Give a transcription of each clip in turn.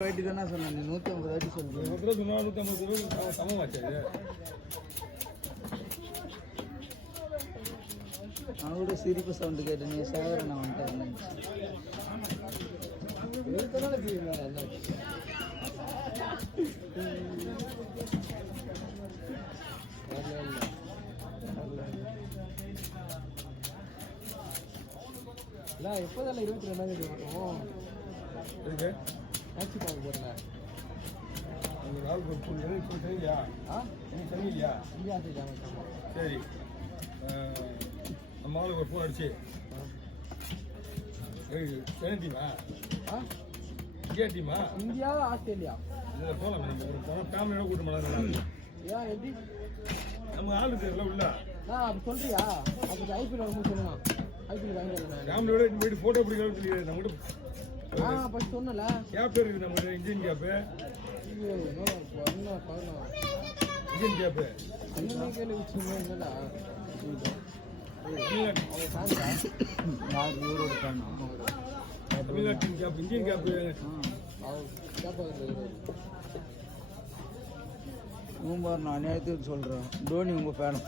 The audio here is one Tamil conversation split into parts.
வாட்டி தானே சொன்னேன், நீ 150 வாட்டி சொல்லுங்க. 150 சமமாச்சு. அவனோட சிரிப்பு சவுண்டு கேட்டு நீ சேகர நான் வந்துட்டேன். எப்போதான் 22 வரும் ஆட்சி பார்க்க போறேன். அந்த நாளுக்கு ஒரு புல் இப்போ சரியா? நீ சரியில்லையா? சரி, நம்ம ஆளுக்கு ஒரு ஃபோன் அடிச்சு டீமா இந்தியா டீமா இந்தியா ஆஸ்திரேலியா இதில் போகலாம். நம்ம ஒரு போனால் ஃபேமிலியோட கூட்டு போகலாம். ஏன் எப்படி நம்ம ஆளு தெரியல உள்ள அப்படி சொல்றியா? அப்படி ஐபிஎல் வரும்போது சொல்லுங்க. ஐபிஎல் வாங்கி ஃபேமிலியோட போயிட்டு ஃபோட்டோ பிடிக்கலாம்னு சொல்லி நம்மகிட்ட ஃபர்ஸ்ட் சொன்னல கேப் இருக்குது. நம்ம இந்தியன் கேப்பு, இந்தியன் கேப்பு கேள்வி வச்சுங்க. என்னடா தமிழ்நாட்டின் கேப், இந்தியன் கேப்பு. நான் அநியாயத்துக்கு சொல்கிறேன், டோனி உங்கள் ஃபேன்.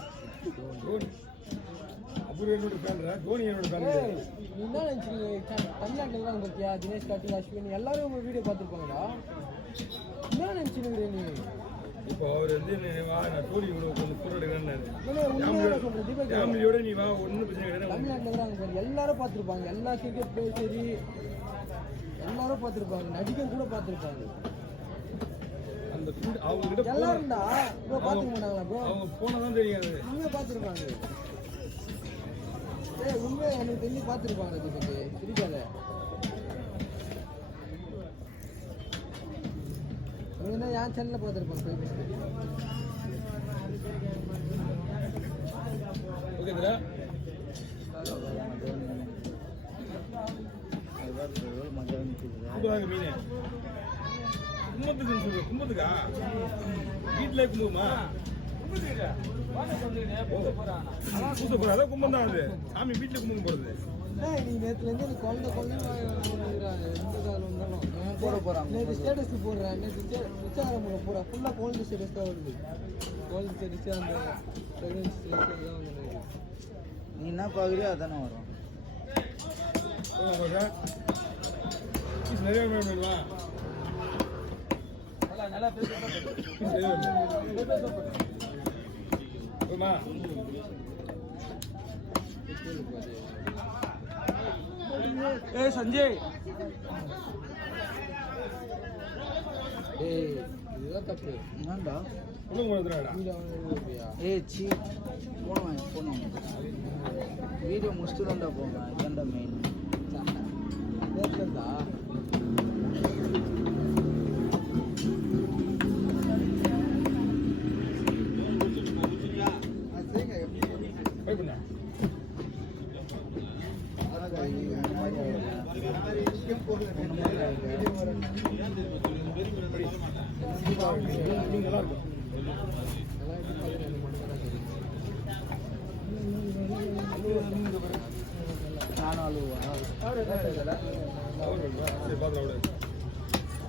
அபூர்வ என்னோட ஃபேன்ரா, தோனி என்னோட ஃபேன். நீ என்ன நினச்சிங்க? தமிழ்நாட்டில் தான் பார்த்தியா? தினேஷ் கார்த்திக், அஸ்வின் எல்லாரும் உங்கள் வீடியோ பார்த்துருப்பாங்களா? என்ன நினச்சினுங்கிற நீ? இப்போ அவர் வந்து நான் டோனி கொஞ்சம் ஃபோட்டோ எடுக்கிறேன்னாரு. சொல்கிறேன் ஃபேமிலியோட நீ வா, ஒன்றும் பிரச்சனை கிடையாது. தமிழ்நாட்டில் தான் எல்லாரும் பார்த்துருப்பாங்க. எல்லா கிரிக்கெட் பிளேயர் சரி எல்லாரும் பார்த்துருப்பாங்க. நடிகர் கூட பார்த்துருப்பாங்க. அந்த அவங்க கிட்ட எல்லாரும் தான் ப்ரோ பார்த்துக்க மாட்டாங்களா ப்ரோ? அவங்க போனதான் தெரியாது. உண்மையாக பார்த்துருப்பாங்க. உண்மையாக எனக்கு தெரிஞ்சு பார்த்துருப்பாங்க. இது பற்றி பிடிக்காத என்ன என் சேனலில் பார்த்துருப்பாங்க. ஓகே தரா மீன் கும்பத்துக்கு சொல்லு. கும்பத்துக்கா வீட்டில் கும்புமா? அதான் கும்பம் தான். அது சாமி வீட்டில் கும்பம் போறது. நீ நேற்றுலேருந்து எனக்கு குழந்தை எந்த காலம் வந்தாலும் போட போகிறாங்க. நேற்று ஸ்டேட்டஸ் போடுறேன். நேற்று இன்ஸ்டாகிராமில் போடுறேன். ஃபுல்லாக குழந்தை ஸ்டேட்டஸ் தான் வருது. குழந்தை ஸ்டேட்டஸ் அந்த ப்ரெக்னன்சி ஸ்டேட்டஸ் தான் வந்து நீ என்ன பார்க்குறியோ அதானே வரும். நிறைய வேணுமா? நல்லா சஞ்சய், இதுதான் தப்பு. என்னண்டா சி போனோம். வீடியோ முடிச்சுட்டு தான்டா போங்க. இதான்டா மெயின். நேற்றுலா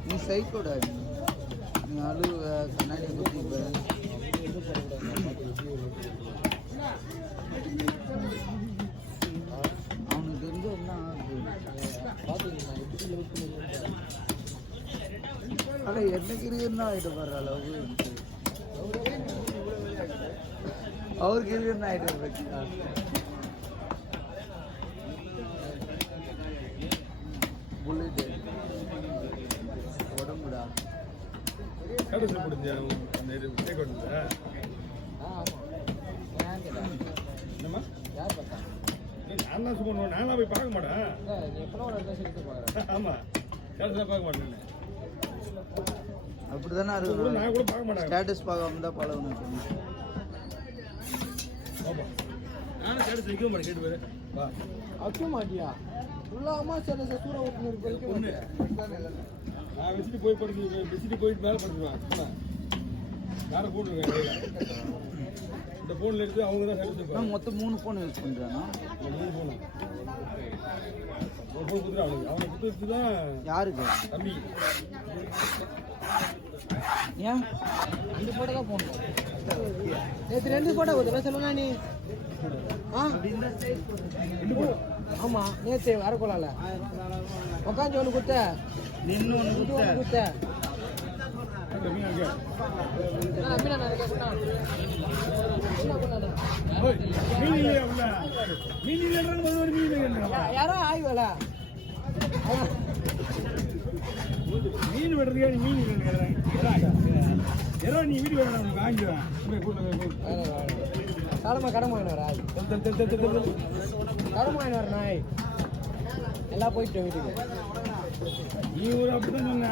நீ சைக்கோட நீ அழுவ கண்ணாடி குத்திப்ப. அவனுக்கு தெரிஞ்ச என்ன அட என்னைக்கு இருக்குன்னு ஆகிட்டு பாரு அளவு. அவருக்கு இருக்குன்னு ஆகிட்டு பற்றியா? புல்லட்டு உடம்புடா என்னம்மா? யார் பார்த்தா? நான் தான் சும்மா நான்லாம் போய் பார்க்க மாட்டேன். நீ எப்போ ஒரு இடத்துல சேர்த்து பார்க்குறேன். ஆமாம், ஸ்டேட்டஸாக பார்க்க மாட்டேன். அப்படி தானே இருக்கும். நான் கூட பார்க்க மாட்டேன். ஸ்டேட்டஸ் பார்க்காம தான் பழகணும். நானும் ஸ்டேட்டஸ் வைக்க மாட்டேன். கேட்டு போயிரு வா. வைக்க மாட்டியா? ஃபுல்லாக அம்மா ஸ்டேட்டஸை சூட ஓட்டுநர் வைக்க ஒன்று நான் வச்சுட்டு போய் படுத்து வச்சுட்டு போயிட்டு மேலே படுத்துவேன். யாரை போட்டுருக்காங்க இந்த ஃபோனில் எடுத்து அவங்க தான் எடுத்து நான் மொத்தம் 3 ஃபோன் யூஸ் பண்ணுறேன்னா 3 ஃபோனு ஒரு ஃபோன் கொடுத்துரு அவனை கொடுத்து தான் யாருக்கு தம்பி ஏன் 2 ஃபோட்டோ தான் போடணும் நேற்று 2 ஃபோட்டோ கொடுத்துருவேன் சொல்லுங்க நீ ஆ ஆமாம் நேற்று வரக்கூடால உட்காந்து ஒன்று கொடுத்த நின்று ஒன்று கொடுத்த யாரோ ஆய்வல மீன் வெட்டுறதுக்கா நீ மீன் ஏதோ நீ வீடு வேணும் உனக்கு வாங்கிடுவேன் காலமா கடமை வாங்கினாரா கடமை வாங்கினார் நாய் எல்லாம் போயிட்டோம் வீட்டுக்கு நீ ஒரு அப்படிதான் சொன்ன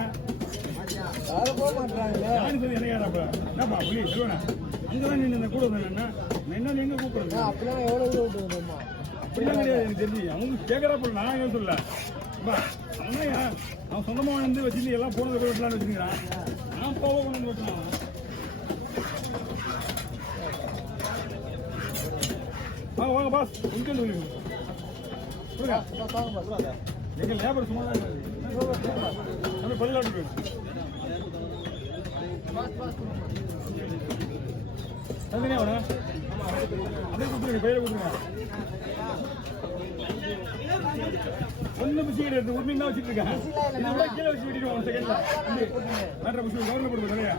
யாரும் போக மாட்டாங்க யாரும் சொல்லி இணையாடாப்பா என்னப்பா புள்ளி சொல்லுவேண்ணா அங்கதான் நீங்க கூட வந்தேன்னா என்ன நீங்க கூப்பிடுறது அப்படிலாம் எவ்வளோ விட்டு வந்தோம்மா அப்படிலாம் கிடையாது எனக்கு தெரிஞ்சு அவங்க கேட்கறப்ப நான் என்ன சொல்ல அவன் சொந்தமாக வந்து வச்சுட்டு எல்லாம் போனதை போய் வெட்டலான்னு வச்சுக்கிறான் நான் போக கொண்டு வந்து வெட்டலாம் வாங்க வாங்க பாஸ் கொஞ்சம் சொல்லுங்க எங்கள் லேபர் சும்மா தான் நம்ம பல்லாட்டு தனியா வர அப்படியே கொடுத்துருங்க பெயரை கொடுத்துருங்க ஒன்றும் பிசிக்கல் எடுத்து உண்மையும் தான் வச்சுட்டு இருக்கேன் இதை விட கீழே வச்சு விட்டுருவோம் 1 செகண்ட்ல வேற பிசி கவர்ல போடுவோம் நிறையா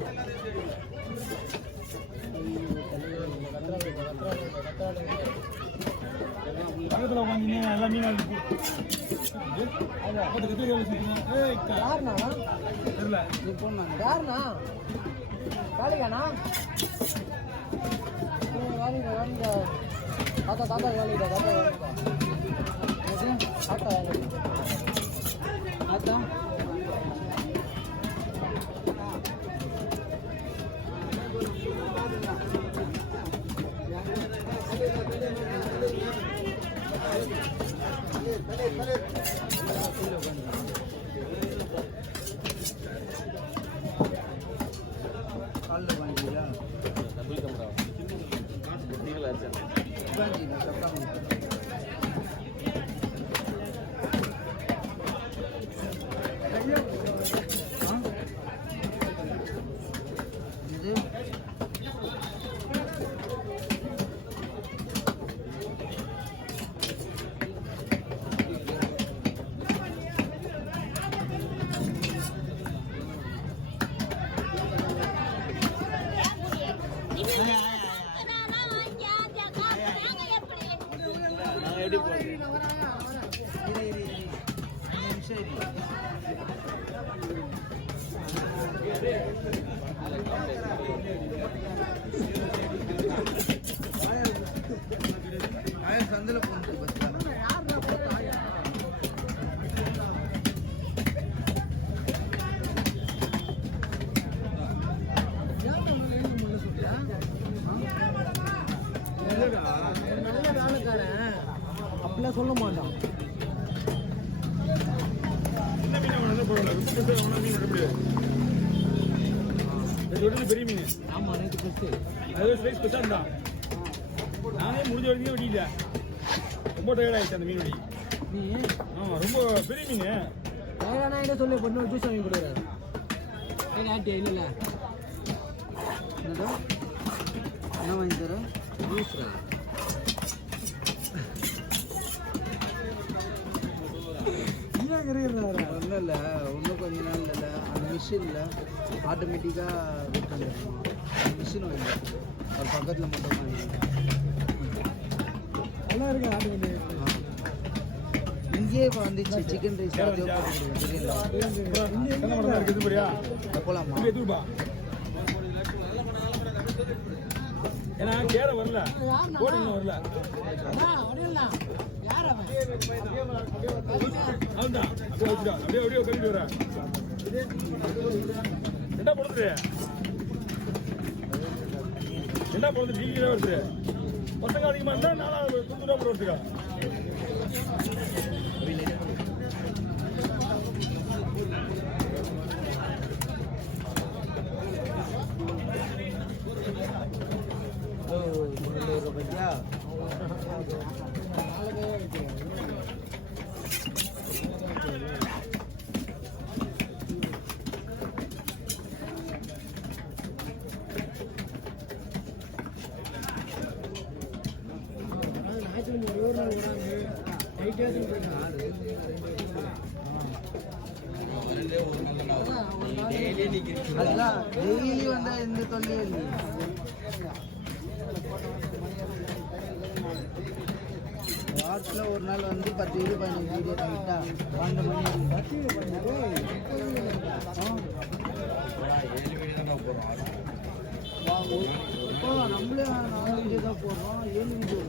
பக்கத்தில் உட்காந்தீங்க எல்லாம் மீனா இருக்கு யாருண்ணா தெரியல நீ போனாங்க யாருண்ணா காளிகாண்ணா வாலிங்க வாலிங்க தாத்தா தாத்தா வேலைடா தாத்தா வேலைடா தாத்தா வேலை தாத்தா காலில் வாங்கிங்களா இது சந்தில போட்டு நல்ல வேலைக்காரன் அப்படிலாம் சொல்ல மாட்டான் பெரிய மீன் ஆமா நேற்று பெருசு அது சைஸ் பெருசாக தான் நானே முடிஞ்ச வரைக்கும் வெட்டிட்டேன் ரொம்ப டயர்ட் ஆயிடுச்சு அந்த மீன் வெடி நீ ஆமாம் ரொம்ப பெரிய மீன் வேணா என்ன சொல்லி பொண்ணு ஜூஸ் வாங்கி கொடுக்குறாரு ஏன் ஆட்டி இல்லை என்னடா என்ன வாங்கி தரேன் ஜூஸ் ஒன்றும் இல்லை இன்னும் கொஞ்ச நாள் இல்லை அந்த மிஷினில் ஆட்டோமேட்டிக்காக ரிட்டர்ன் இருக்கும் மிஷின் வாங்கி ஒரு பக்கத்தில் மட்டும் வாங்கி நல்லா இருக்கு ஆட்டு பண்ணி இங்கேயே இப்போ வந்துச்சு சிக்கன் ரைஸ் இருக்குது பாரியா போகலாமா எதுப்பா ஏன்னா கேரை வரல கோடி இன்னும் வரல அதுதான் அப்படியே வச்சுடா அப்படியே கழிட்டு வர என்ன பொழுது என்ன பொழுது டிகிரி வருது பசங்க அதிகமாக இருந்தால் 4 ரூபா வருதுக்கா அதுதான் டெய்லி வந்தா எந்த தொல்லையும் இல்லை. வாரத்தில் ஒரு நாள் வந்து 10 வீடியோ 15 வீடியோ கரெக்டா 12 மணி நம்மளே 4 வீடியோ தான் போடுறோம், 7 வீடியோ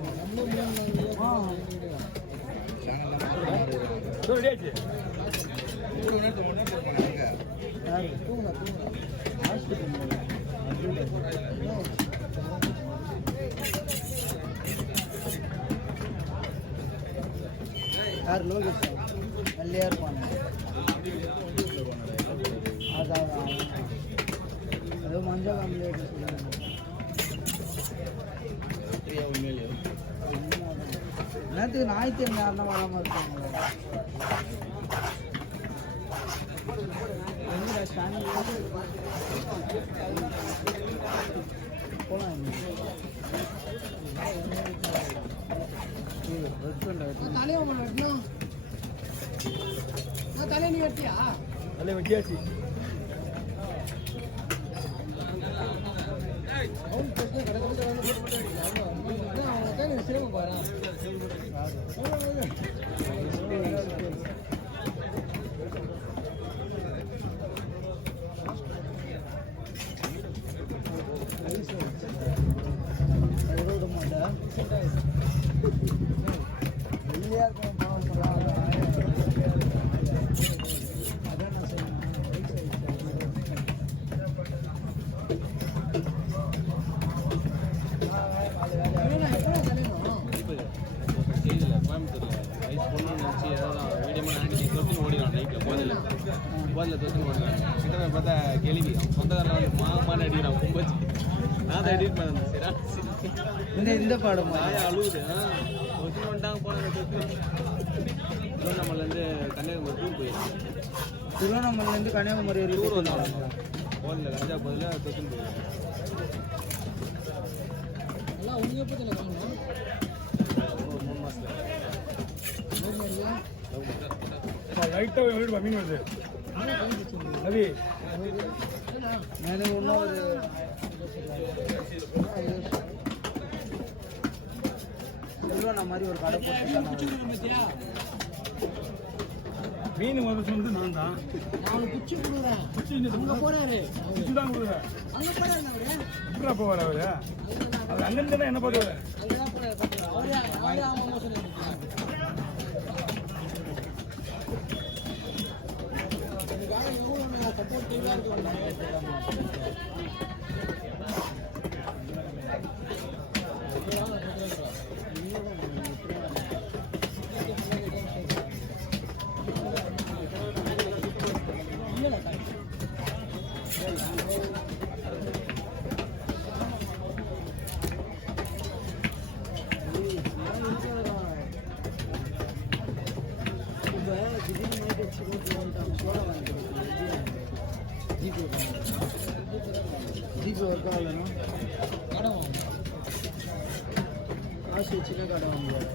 யார் லோகேஷ் வெள்ளையா இருப்பாங்க. அதான் அது மஞ்சள் கம்ப்ளீட் நேற்றுக்கு ஞாயிற்றுக்கிழமை யாருன்னா வராமல் இருக்காங்களா? போகலாம் தலையை நீ வெட்டியா? தலையை வெட்டியாச்சு. சிரமம் பாரு வெளியா இருக்கணும் பாவம் சொல்றாங்க. அதான் நான் செய்யணும். பார்த்தா கேள்வி சொந்தக்காரன் மாமான அடிக்கிறான் கும்பச்சு. நான் தான் எடிட் பண்ணேன். இந்த பாடம் அழுகுது கொஸ்டின் வந்துட்டாங்க போனாங்க. திருவண்ணாமலேருந்து கன்னியாகுமரி டூர் போயிருக்கேன். திருவண்ணாமலையிலேருந்து கன்னியாகுமரி ஒரு டூர் வந்தாங்க. போனில் கஞ்சா பதில் தொத்துன்னு போயிருக்கேன். உங்க எப்போ காணும்? ஒரு 3 மாதத்தில் லைட்டாக வீடு மீன் வருது. அது எனக்கு இன்னும் ஒரு செல்வண்ணா மாதிரி ஒரு கடை போட்டு மீன் வந்து வந்து நான் தான் 4 குச்சி கொடுக்குறேன். அங்கே போறாரு, குச்சி தான் கொடுக்குறேன். அங்கே போறாரு அவரு. எப்படா போவார் அவரு? அவர் அங்கிருந்து என்ன பார்த்து அங்கதான் போறாரு. அவரே அவங்க சொல்லியிருக்காங்க. ஜிபி ஒர்க் ஆகலைன்னா கடை வாங்க, காசு வச்சுக்க கடை வாங்குவார்.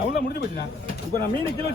அவ்வளோ முடிஞ்சு போச்சுண்ணா. இப்போ நான் மீன் கிலோ